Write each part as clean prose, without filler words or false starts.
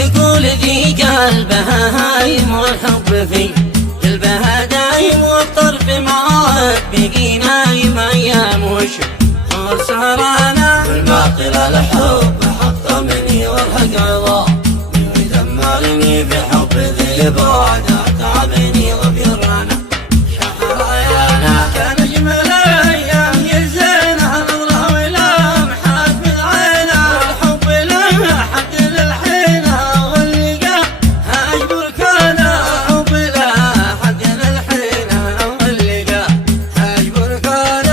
تقول ذي قلبها هايم والحب في قلبها دايم والطرف معاه بقي نايم ايام وشهور سهرانا والباطل الحب حطمني والحق عظامي ودمرني بحب ذي بعد تعبني وبيرانا شهر عيانا كان اجمل ايام يزينها نظره ولمحات من عينه والحب له حد للحين واللقاء هاجبر كان الحب له حد للحين واللقاء هاجبر كان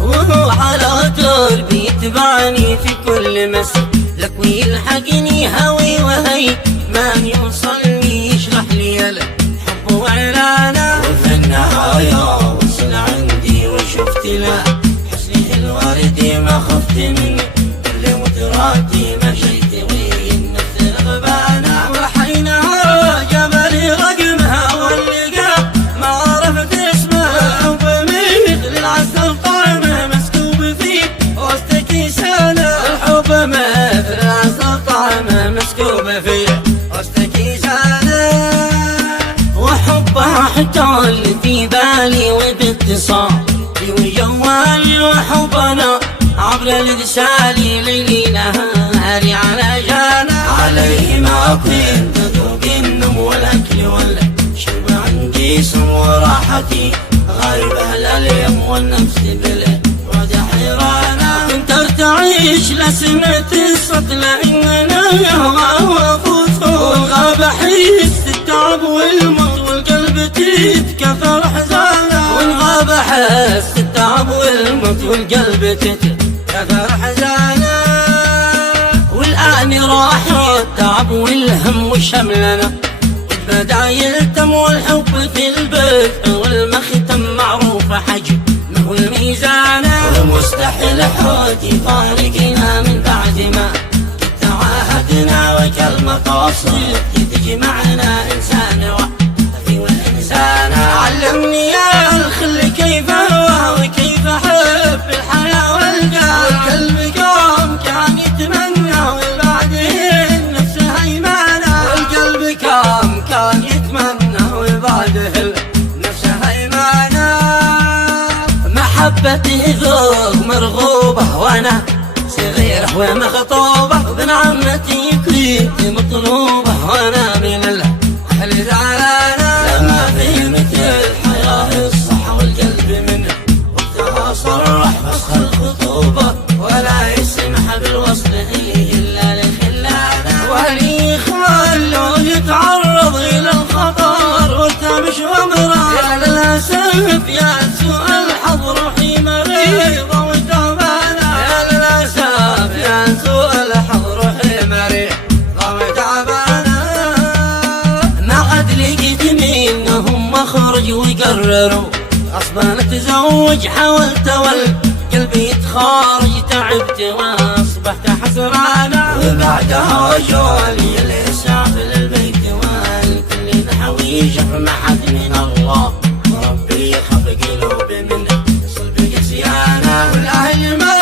وهو على دربي يتبعني في كل مسا لك ويلحقني هوي وهي ما يوصلني يشرح لي الحب وعلانا وفي النهاية وصل عندي وشفت له حسنه الوردي ما خفت منه كل مدراتي مشيت والنفس غبانة وحينها جابلي رقمها واللقاء ما عرفت اسمه الحب مثل العسل طعمه مسكوب فيه وسط كيسانه الحب مثل العسل طعمه مسكوب فيه وسط كيسانه وحبها حتى اللي في بالي وباتصالي وجوالي وحبنا عبر الرسالي ليلي نهاري على جانا عليه ما كنت ذوق النوم والاكل والشرب عندي سم وراحتي غايب اهل اليوم والنفس بالبعد حيرانة كنت ارتعيش لسمعت الصوت لاننا يهوى وافوت والغاب احس التعب والموت والقلب تتكثر حزانه والغاب احس التعب والموت والقلب تتكثر حزانه والان راح التعب والهم وشملنا بدا يلتم والحب في البيت والمختم معروف حجمه والميزانه ومستحيل حوت يفارقنا من بعد ما كنت عاهدنا وكالمقاصد تجمعنا انسان وفي والانسان علمني يا الخل كيف هو وكيف احب الحياه والقلب قام كان يتمنى والبعده النفس هيمانه والقلب كان يتمنى وبعده النفس هيمانه محبته ذوق مرغوبه وانا صغيره ومخطوبه وابن عمتي كنت مطلوبه وانا من الاهل زعلانه لما فهمت الحياة الصح والقلب منه وقتها صرح فسخ الخطوبة ولا يسمح بالوصل إليه إلا لخلانه وهلي خلوا يتعرض إلى الخطر وتمش أمره يا للأسف يا سوء الحظ روحي مريضة وتعبانة يا للأسف يا سوء الحظ روحي مريضة وتعبانة ما عاد لقيت منهم مخرج ويقرروا غصبا اتزوج حاولت والقلب يتخارج تعبت واصبحت حسرانه وبعدها جالي الإسعاف للبيت والكل نحوي شف محد من الله وربي يخاف قلوبي من صلب قسيانة والاهل ما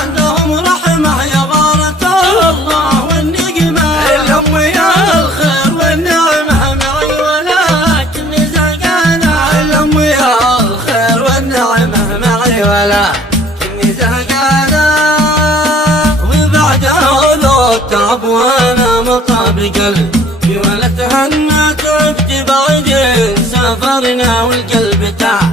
عندهم رحمه يا غارة الله والنقمه الهم يا الخير والنعمه معي ولكني زهقانه الهم يا الخير والنعمه معي ولكني زهقانه وبعدها ذو التعب وانا مطاب قلبي ولا تهنى تعبت بعدين سافرنا والقلب تعب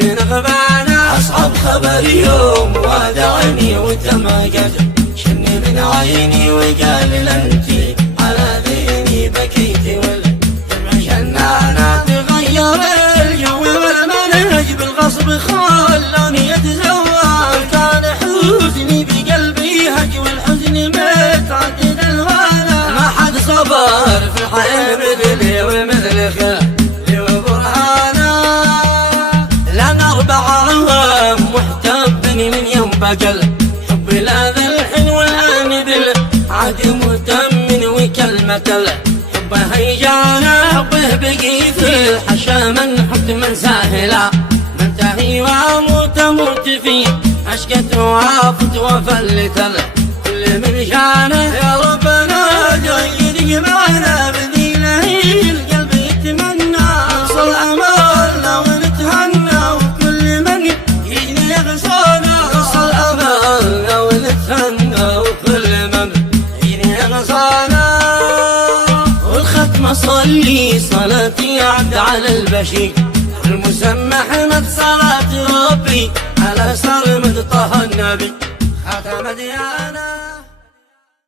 من غبانه أصعب خبر يوم وادعني وتم قدر شني من عيني وقال لنتي على ذيني بكيتي والدمع شنانة تغير الجو والمنهج بالغصب خلاني اتزوج كان حزني بقلبي هج والحزن متعدد الوانا ما حد صبر في الحياة مثلي ومثل خالي وبرهانا لان 4 عوام محتبني من يوم بقل حبي لاذ الحين والان بالعهد مهتم وكلمة الحب هيجانا حبه بقي في الحشا من حد من ساهلا منتهي واموت اموت فيه عشقت وعافت وفلت كل من شانه يا ربنا اللهم صلي صلاتي عد على البشير المسمى احمد صلاة ربي على سرمد طه النبي خاتم ديانا.